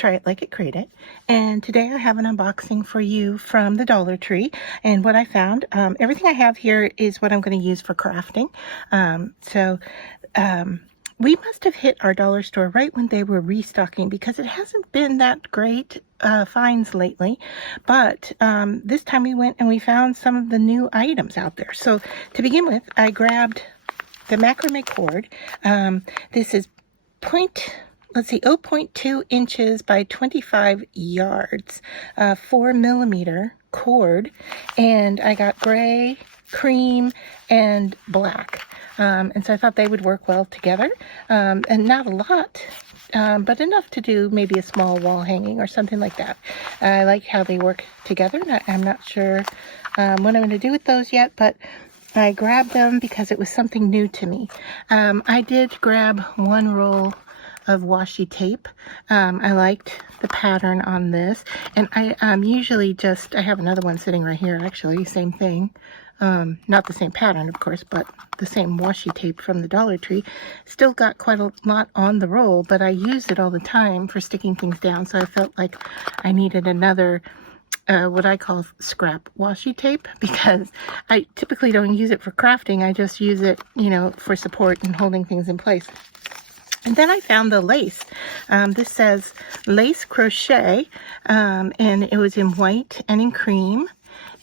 Try It Like It, Create It. And today I have an unboxing for you from the Dollar Tree. And what I found, everything I have here is what I'm going to use for crafting. We must have hit our dollar store right when they were restocking, because it hasn't been that great finds lately. But this time we went and we found some of the new items out there. So to begin with, I grabbed the macrame cord. This is 0.2 inches by 25 yards, 4 millimeter cord, and I got gray, cream, and black. And so I thought they would work well together, and not a lot, but enough to do maybe a small wall hanging or something like that. I like how they work together. I'm not sure what I'm going to do with those yet, but I grabbed them because it was something new to me. I did grab one roll of washi tape. I liked the pattern on this, and I usually I have another one sitting right here, actually, same thing. Not the same pattern, of course, but the same washi tape from the Dollar Tree. Still got quite a lot on the roll, but I use it all the time for sticking things down, so I felt like I needed another what I call scrap washi tape, because I typically don't use it for crafting. I just use it, for support and holding things in place. And then I found the lace. This says lace crochet, and it was in white and in cream.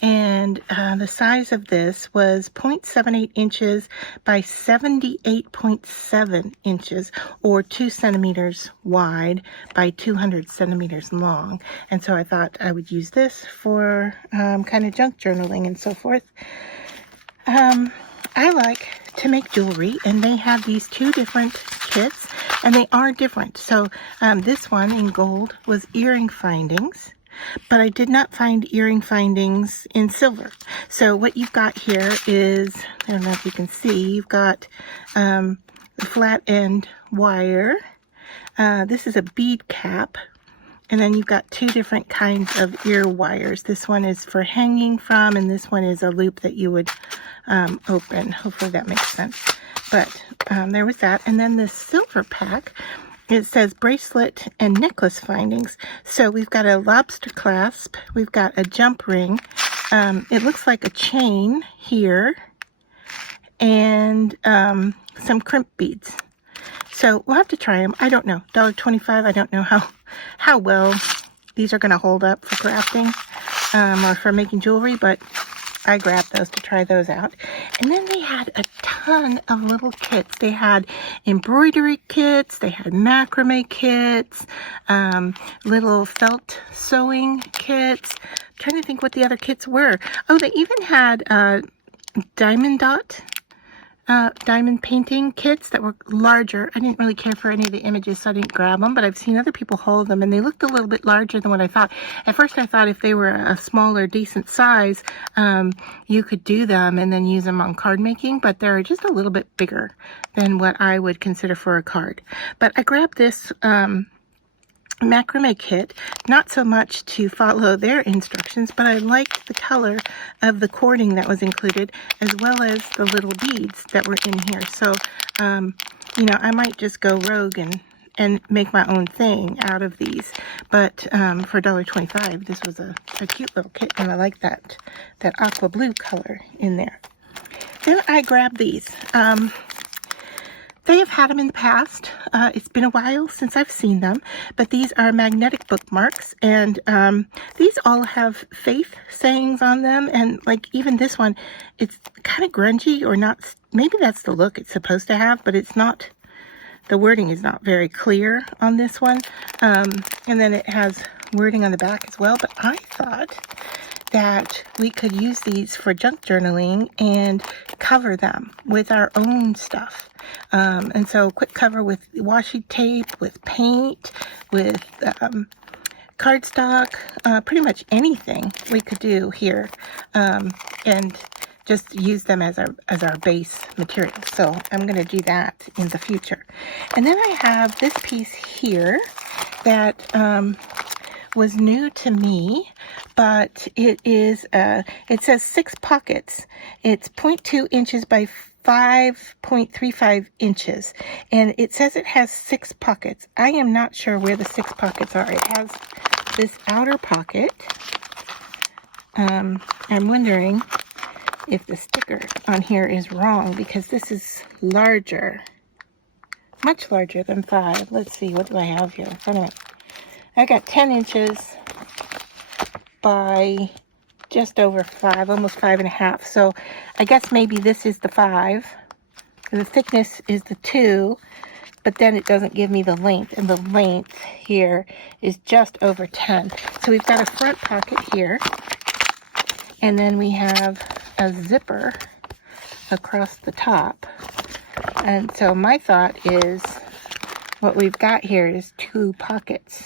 And the size of this was 0.78 inches by 78.7 inches, or 2 centimeters wide by 200 centimeters long. And so I thought I would use this for kind of junk journaling and so forth. I like to make jewelry, and they have these two different kits, and they are different. So this one in gold was earring findings, but I did not find earring findings in silver. So what you've got here is, I don't know if you can see, you've got the flat end wire. This is a bead cap. And then you've got two different kinds of ear wires. This one is for hanging from, and this one is a loop that you would open. Hopefully that makes sense. But there was that. And then this silver pack, it says bracelet and necklace findings. So we've got a lobster clasp. We've got a jump ring. It looks like a chain here. And some crimp beads. So we'll have to try them. I don't know. $1.25. I don't know how well these are going to hold up for crafting or for making jewelry, but I grabbed those to try those out. And then they had a ton of little kits. They had embroidery kits, they had macrame kits, little felt sewing kits. I'm trying to think what the other kits were. Oh, they even had diamond painting kits that were larger. I didn't really care for any of the images, so I didn't grab them, but I've seen other people hold them, and they looked a little bit larger than what I thought. At first I thought if they were a smaller, decent size, you could do them and then use them on card making, but they're just a little bit bigger than what I would consider for a card. But I grabbed this macrame kit, not so much to follow their instructions, but I liked the color of the cording that was included, as well as the little beads that were in here. So I might just go rogue and make my own thing out of these, but for $1.25, this was a cute little kit, and I like that aqua blue color in there. Then I grabbed these. They have had them in the past. It's been a while since I've seen them, but these are magnetic bookmarks, and these all have faith sayings on them, and like even this one, it's kind of grungy, or not. Maybe that's the look it's supposed to have, but it's not. The wording is not very clear on this one, and then it has wording on the back as well, but I thought that we could use these for junk journaling and cover them with our own stuff. And so quick cover with washi tape, with paint, with cardstock, pretty much anything we could do here, and just use them as our base material. So I'm going to do that in the future. And then I have this piece here that was new to me, but it says 6 pockets. It's 0.2 inches by 5.35 inches, and it says it has 6 pockets. I am not sure where the 6 pockets are. It has this outer pocket. I'm wondering if the sticker on here is wrong, because this is larger, much larger than 5. Let's see, what do I have here in front of me? I got 10 inches by just over 5, almost 5.5. So I guess maybe this is the 5. The thickness is the 2, but then it doesn't give me the length, and the length here is just over 10. So we've got a front pocket here, and then we have a zipper across the top. And so my thought is what we've got here is 2 pockets.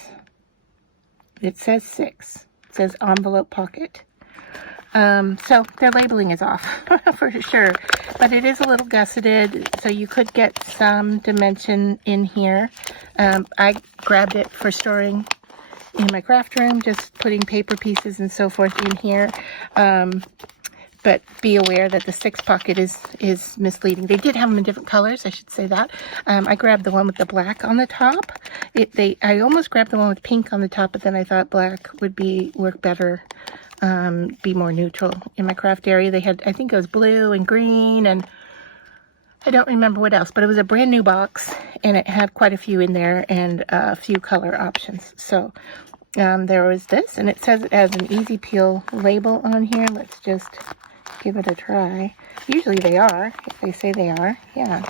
It says 6. It says envelope pocket. So their labeling is off for sure, but it is a little gusseted, so you could get some dimension in here. I grabbed it for storing in my craft room, just putting paper pieces and so forth in here. But be aware that the 6 pocket is misleading. They did have them in different colors, I should say that. I grabbed the one with the black on the top. I almost grabbed the one with pink on the top, but then I thought black would work better, be more neutral in my craft area. They had, I think it was blue and green, and I don't remember what else, but it was a brand new box, and it had quite a few in there and a few color options. So there was this, and it says it has an easy peel label on here. Let's just give it a try. Usually they are, if they say they are. Yeah,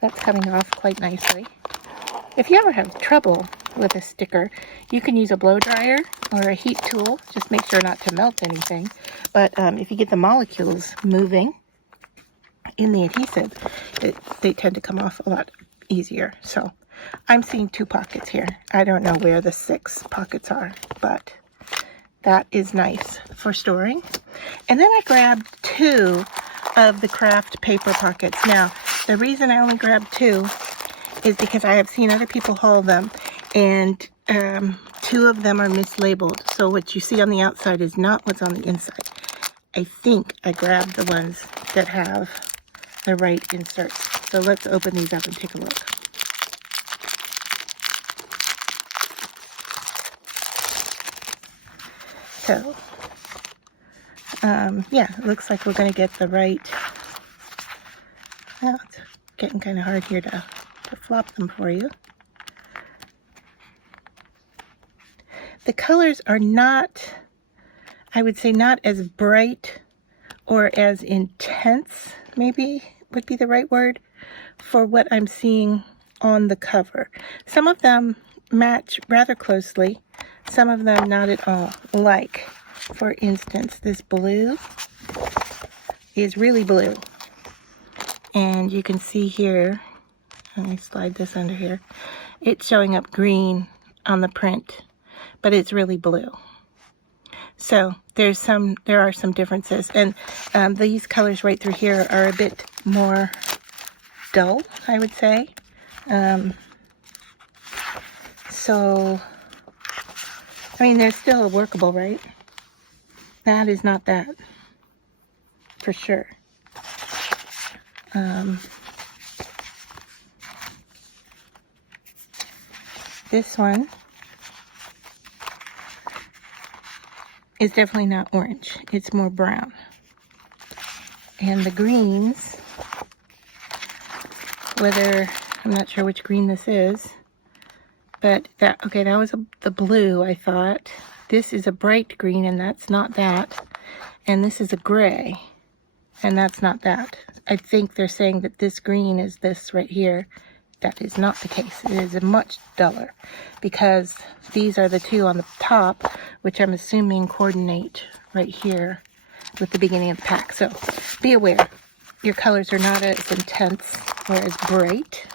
that's coming off quite nicely. If you ever have trouble with a sticker, you can use a blow dryer or a heat tool. Just make sure not to melt anything. But if you get the molecules moving in the adhesive, they tend to come off a lot easier. So I'm seeing 2 pockets here. I don't know where the 6 pockets are, but that is nice for storing. And then I grabbed 2 of the craft paper pockets. Now, the reason I only grabbed 2 is because I have seen other people haul them, and 2 of them are mislabeled. So what you see on the outside is not what's on the inside. I think I grabbed the ones that have the right inserts. So let's open these up and take a look. So, yeah, it looks like we're going to get the right, well, it's getting kind of hard here to flop them for you. The colors are not, I would say, not as bright or as intense, maybe would be the right word, for what I'm seeing on the cover. Some of them match rather closely, some of them not at all. Like, for instance, this blue is really blue. And you can see here, let me slide this under here, it's showing up green on the print, but it's really blue. So there are some differences, and these colors right through here are a bit more dull, I would say. So, I mean, they're still workable, right? That is not that, for sure. This one is definitely not orange. It's more brown. And the greens, whether, I'm not sure which green this is, but that was the blue, I thought. This is a bright green, and that's not that. And this is a gray, and that's not that. I think they're saying that this green is this right here. That is not the case. It is a much duller, because these are the 2 on the top, which I'm assuming coordinate right here with the beginning of the pack. So be aware, your colors are not as intense or as bright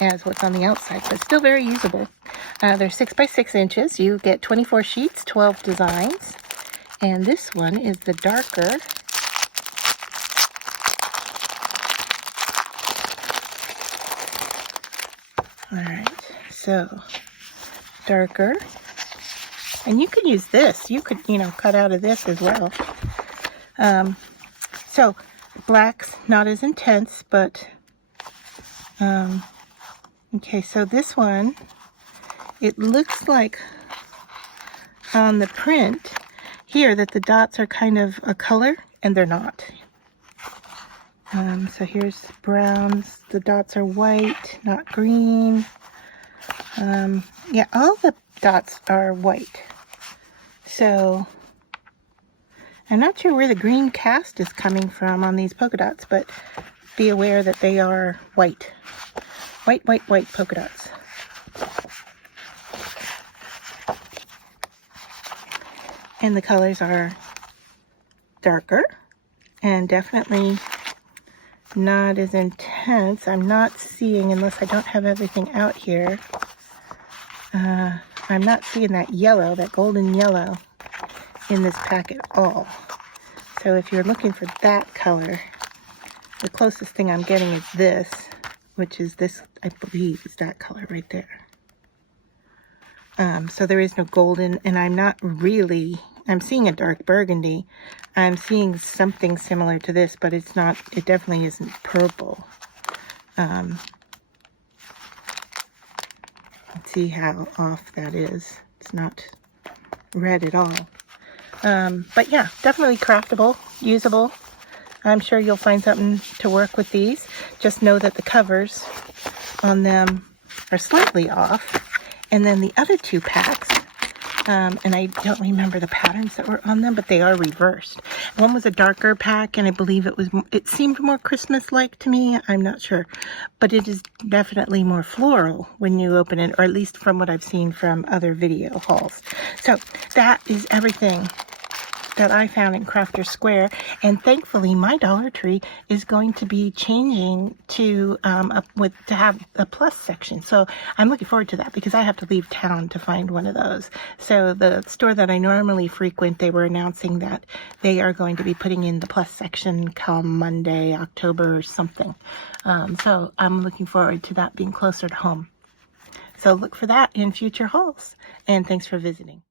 as what's on the outside, but still very usable. They're 6 by 6 inches. You get 24 sheets, 12 designs, and this one is the darker. Alright, so darker, and you could use this. You could, cut out of this as well. So Black's not as intense, but okay, so this one, it looks like on the print here that the dots are kind of a color, and they're not. So here's browns. The dots are white, not green. Yeah, all the dots are white. So I'm not sure where the green cast is coming from on these polka dots, but be aware that they are white. White, white, white polka dots. And the colors are darker and definitely not as intense. I'm not seeing, unless I don't have everything out here, I'm not seeing that yellow, that golden yellow in this pack at all. So if you're looking for that color, the closest thing I'm getting is this, which is this, I believe, is that color right there. So there is no golden, and I'm seeing a dark burgundy. I'm seeing something similar to this, but it's not, it definitely isn't purple. Let's see how off that is. It's not red at all. But yeah, definitely craftable, usable. I'm sure you'll find something to work with these. Just know that the covers on them are slightly off. And then the other two packs, and I don't remember the patterns that were on them, but they are reversed. One was a darker pack, and I believe it seemed more Christmas-like to me. I'm not sure, but it is definitely more floral when you open it, or at least from what I've seen from other video hauls. So that is everything that I found in Crafter Square, and thankfully my Dollar Tree is going to be changing to have a plus section. So I'm looking forward to that, because I have to leave town to find one of those. So the store that I normally frequent, they were announcing that they are going to be putting in the plus section come Monday, October or something. So I'm looking forward to that being closer to home. So look for that in future hauls, and thanks for visiting.